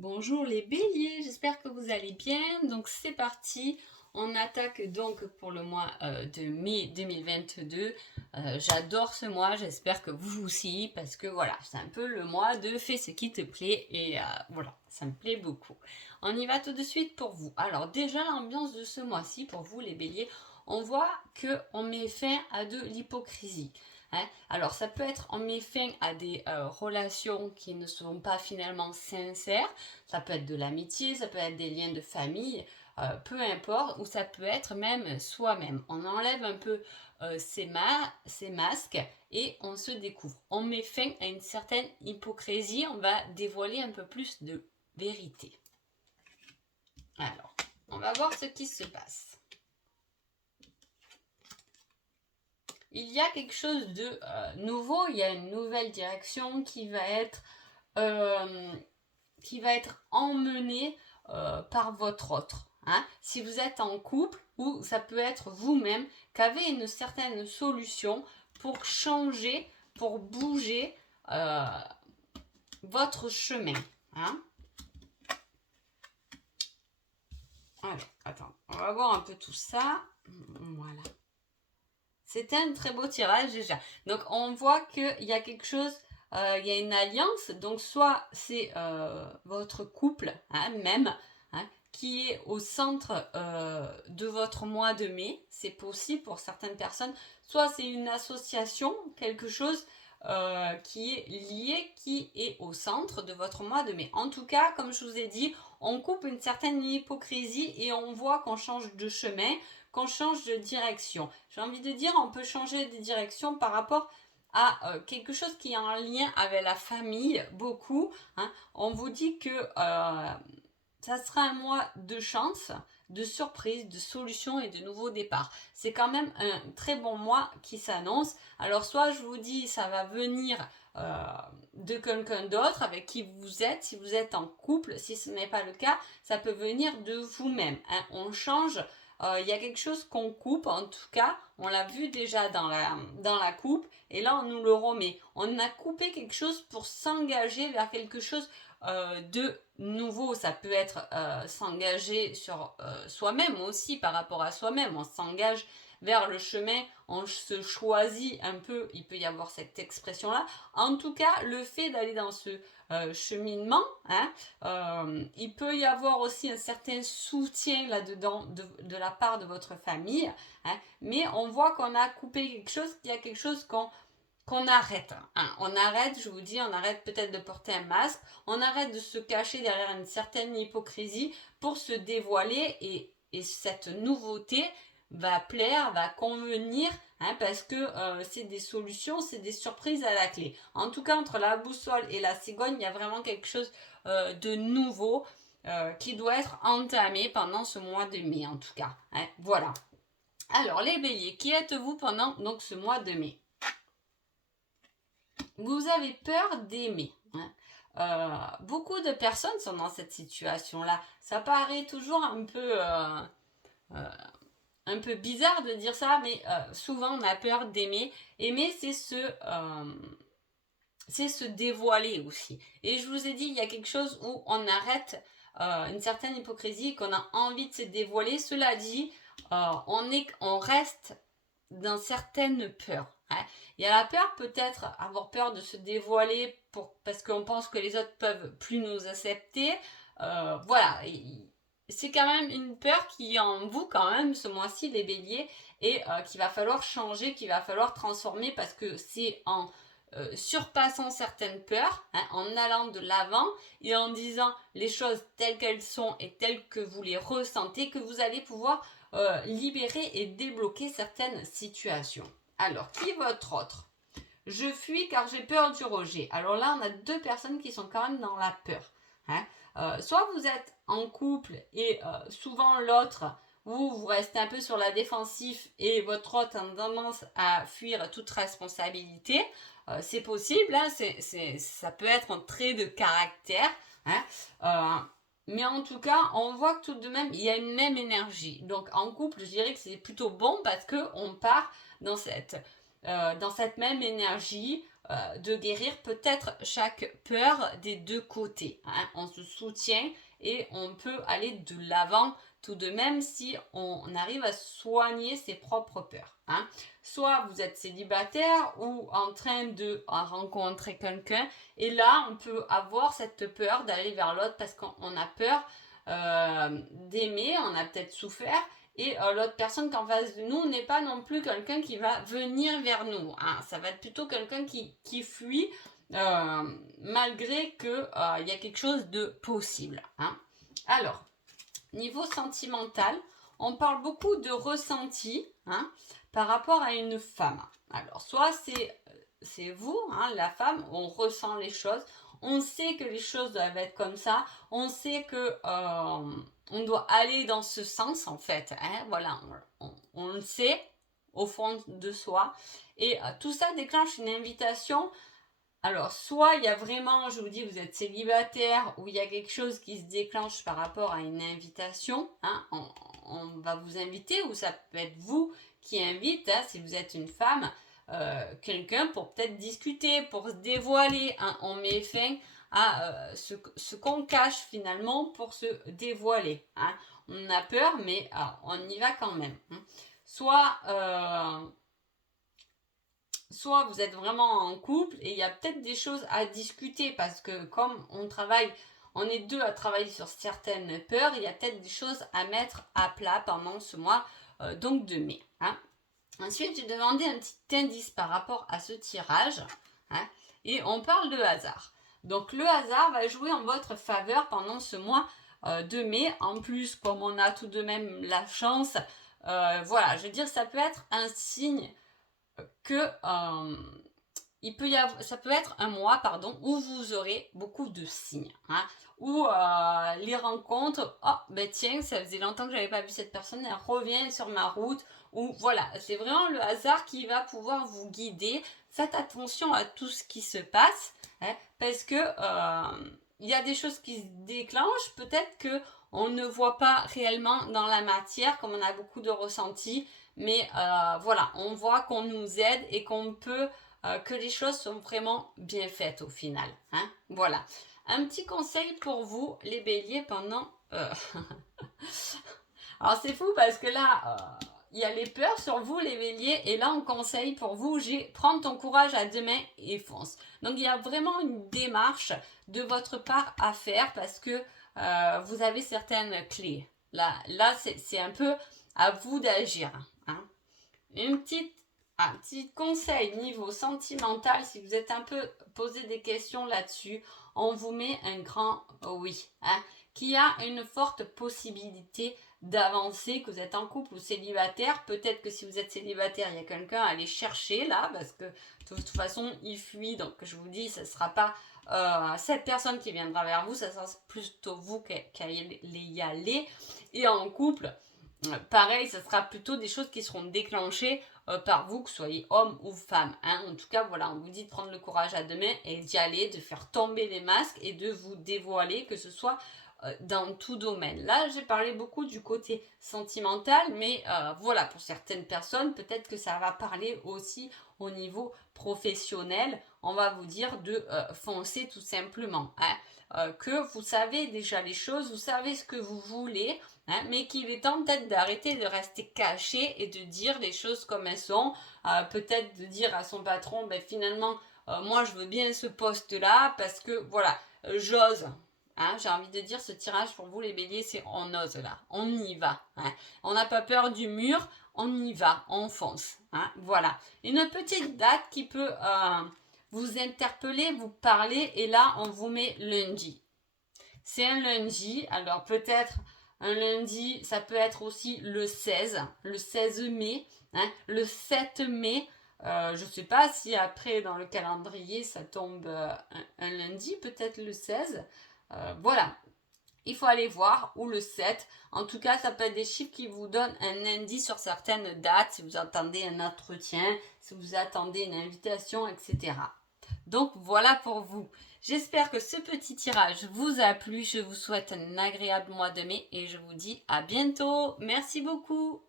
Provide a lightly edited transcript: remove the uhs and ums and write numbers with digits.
Bonjour les béliers, j'espère que vous allez bien. Donc c'est parti, on attaque donc pour le mois de mai 2022. J'adore ce mois, j'espère que vous aussi, parce que voilà, c'est un peu le mois de fais ce qui te plaît et voilà, ça me plaît beaucoup. On y va tout de suite pour vous. Alors déjà l'ambiance de ce mois-ci pour vous les béliers, on voit qu'on met fin à de l'hypocrisie. Hein. Alors ça peut être en met fin à des relations qui ne sont pas finalement sincères, ça peut être de l'amitié, ça peut être des liens de famille, peu importe, ou ça peut être même soi-même. On enlève un peu ces masques et on se découvre. On met fin à une certaine hypocrisie, on va dévoiler un peu plus de vérité. Alors, on va voir ce qui se passe. Il y a quelque chose de nouveau, il y a une nouvelle direction qui va être emmenée par votre autre. Hein. Si vous êtes en couple, ou ça peut être vous-même, qu'avez une certaine solution pour changer, pour bouger votre chemin. Hein. Alors, attends, on va voir un peu tout ça. Voilà. C'était un très beau tirage déjà. Donc on voit qu'il y a quelque chose, il y a une alliance. Donc soit c'est votre couple même qui est au centre de votre mois de mai. C'est possible pour certaines personnes. Soit c'est une association, quelque chose qui est lié, qui est au centre de votre mois de mai. En tout cas, comme je vous ai dit, on coupe une certaine hypocrisie et on voit qu'on change de chemin, qu'on change de direction. J'ai envie de dire, on peut changer de direction par rapport à quelque chose qui est en lien avec la famille, beaucoup. Hein. On vous dit que ça sera un mois de chance, de surprise, de solutions et de nouveaux départs. C'est quand même un très bon mois qui s'annonce. Alors soit je vous dis ça va venir de quelqu'un d'autre avec qui vous êtes, si vous êtes en couple, si ce n'est pas le cas, ça peut venir de vous-même. Hein. On change, il y a quelque chose qu'on coupe, en tout cas, on l'a vu déjà dans la coupe, et là on nous le remet. On a coupé quelque chose pour s'engager vers quelque chose de nouveau. Ça peut être s'engager sur soi-même aussi, par rapport à soi-même. On s'engage vers le chemin, on se choisit un peu, il peut y avoir cette expression-là. En tout cas, le fait d'aller dans ce cheminement, il peut y avoir aussi un certain soutien là-dedans de la part de votre famille, mais on voit qu'on a coupé quelque chose, qu'il y a quelque chose qu'on arrête. Hein. On arrête, je vous dis, on arrête peut-être de porter un masque, on arrête de se cacher derrière une certaine hypocrisie pour se dévoiler et cette nouveauté va plaire, va convenir, parce que c'est des solutions, c'est des surprises à la clé. En tout cas, entre la boussole et la cigogne, il y a vraiment quelque chose de nouveau qui doit être entamé pendant ce mois de mai, en tout cas. Hein. Voilà. Alors, les béliers, qui êtes-vous pendant donc ce mois de mai? Vous avez peur d'aimer. Beaucoup de personnes sont dans cette situation-là. Ça paraît toujours un peu bizarre de dire ça, mais souvent on a peur d'aimer. Aimer, c'est se dévoiler aussi. Et je vous ai dit, il y a quelque chose où on arrête une certaine hypocrisie, qu'on a envie de se dévoiler. Cela dit, on reste dans certaines peurs. Hein. Il y a la peur, peut-être avoir peur de se dévoiler parce qu'on pense que les autres peuvent plus nous accepter. Voilà, c'est quand même une peur qui est en vous quand même ce mois-ci, les béliers, et qu'il va falloir changer, qu'il va falloir transformer parce que c'est en surpassant certaines peurs, en allant de l'avant et en disant les choses telles qu'elles sont et telles que vous les ressentez, que vous allez pouvoir libérer et débloquer certaines situations. Alors, qui est votre autre? Je fuis car j'ai peur du rejet. Alors là, on a deux personnes qui sont quand même dans la peur. Soit vous êtes en couple et souvent l'autre, vous restez un peu sur la défensive et votre autre a tendance à fuir toute responsabilité. C'est possible, ça peut être un trait de caractère. Mais en tout cas, on voit que tout de même, il y a une même énergie. Donc en couple, je dirais que c'est plutôt bon parce qu'on part dans cette même énergie. de guérir peut-être chaque peur des deux côtés. Hein. On se soutient et on peut aller de l'avant tout de même si on arrive à soigner ses propres peurs. Hein. Soit vous êtes célibataire ou en train de rencontrer quelqu'un et là on peut avoir cette peur d'aller vers l'autre parce qu'on a peur d'aimer, on a peut-être souffert et l'autre personne qu'en face de nous n'est pas non plus quelqu'un qui va venir vers nous. Hein. Ça va être plutôt quelqu'un qui fuit malgré qu'il y a quelque chose de possible. Hein. Alors, niveau sentimental, on parle beaucoup de ressenti par rapport à une femme. Alors, soit c'est vous, la femme, on ressent les choses, on sait que les choses doivent être comme ça, on sait que on doit aller dans ce sens en fait. Hein, voilà, on le sait au fond de soi. Et tout ça déclenche une invitation. Alors, soit il y a vraiment, je vous dis, vous êtes célibataire, ou il y a quelque chose qui se déclenche par rapport à une invitation. Hein, on va vous inviter, ou ça peut être vous qui invite, hein, si vous êtes une femme, quelqu'un pour peut-être discuter, pour se dévoiler. Hein, on met fin à ce qu'on cache finalement pour se dévoiler. Hein. On a peur, mais on y va quand même. Hein. Soit vous êtes vraiment en couple et il y a peut-être des choses à discuter parce que comme on est deux à travailler sur certaines peurs, il y a peut-être des choses à mettre à plat pendant ce mois donc de mai. Hein. Ensuite, j'ai demandé un petit indice par rapport à ce tirage et on parle de hasard. Donc le hasard va jouer en votre faveur pendant ce mois de mai. En plus, comme on a tout de même la chance, voilà, je veux dire, ça peut être un signe que ça peut être un mois où vous aurez beaucoup de signes. Hein, où les rencontres, tiens, ça faisait longtemps que j'avais pas vu cette personne, elle revient sur ma route. Ou voilà, c'est vraiment le hasard qui va pouvoir vous guider. Faites attention à tout ce qui se passe, hein, parce que il y a des choses qui se déclenchent. Peut-être que on ne voit pas réellement dans la matière, comme on a beaucoup de ressentis, mais voilà, on voit qu'on nous aide et qu'on peut, que les choses sont vraiment bien faites au final. Hein, voilà. Un petit conseil pour vous, les béliers, pendant... Alors c'est fou parce que là... il y a les peurs sur vous les béliers et là on conseille pour vous, prends ton courage à deux mains et fonce. Donc il y a vraiment une démarche de votre part à faire parce que vous avez certaines clés. Là c'est un peu à vous d'agir. Hein. Un petit conseil niveau sentimental, si vous êtes un peu posé des questions là-dessus, on vous met un grand oui. Hein, qui a une forte possibilité d'avancer, que vous êtes en couple ou célibataire. Peut-être que si vous êtes célibataire, il y a quelqu'un à aller chercher là, parce que de toute façon, il fuit. Donc, je vous dis, ce ne sera pas cette personne qui viendra vers vous, ça sera plutôt vous qui allez y aller. Et en couple, pareil, ce sera plutôt des choses qui seront déclenchées par vous, que soyez homme ou femme. Hein. En tout cas, voilà, on vous dit de prendre le courage à deux mains et d'y aller, de faire tomber les masques et de vous dévoiler, que ce soit dans tout domaine. Là, j'ai parlé beaucoup du côté sentimental, mais voilà, pour certaines personnes, peut-être que ça va parler aussi au niveau professionnel. On va vous dire de foncer tout simplement. Hein. Que vous savez déjà les choses, vous savez ce que vous voulez, hein, mais qu'il est temps peut-être d'arrêter de rester caché et de dire les choses comme elles sont. Peut-être de dire à son patron, finalement, moi je veux bien ce poste-là parce que voilà, j'ose. Hein, j'ai envie de dire, ce tirage pour vous les béliers, c'est on ose là, on y va. Hein. On n'a pas peur du mur, on y va, on fonce. Hein. Voilà, une petite date qui peut vous interpeller, vous parler, et là on vous met lundi. C'est un lundi, alors peut-être un lundi, ça peut être aussi le 16 mai, hein, le 7 mai. Je ne sais pas si après dans le calendrier ça tombe un lundi, peut-être le 16. Voilà, il faut aller voir, ou le 7. En tout cas, ça peut être des chiffres qui vous donnent un indice sur certaines dates, si vous attendez un entretien, si vous attendez une invitation, etc. Donc voilà pour vous. J'espère que ce petit tirage vous a plu. Je vous souhaite un agréable mois de mai et je vous dis à bientôt. Merci beaucoup.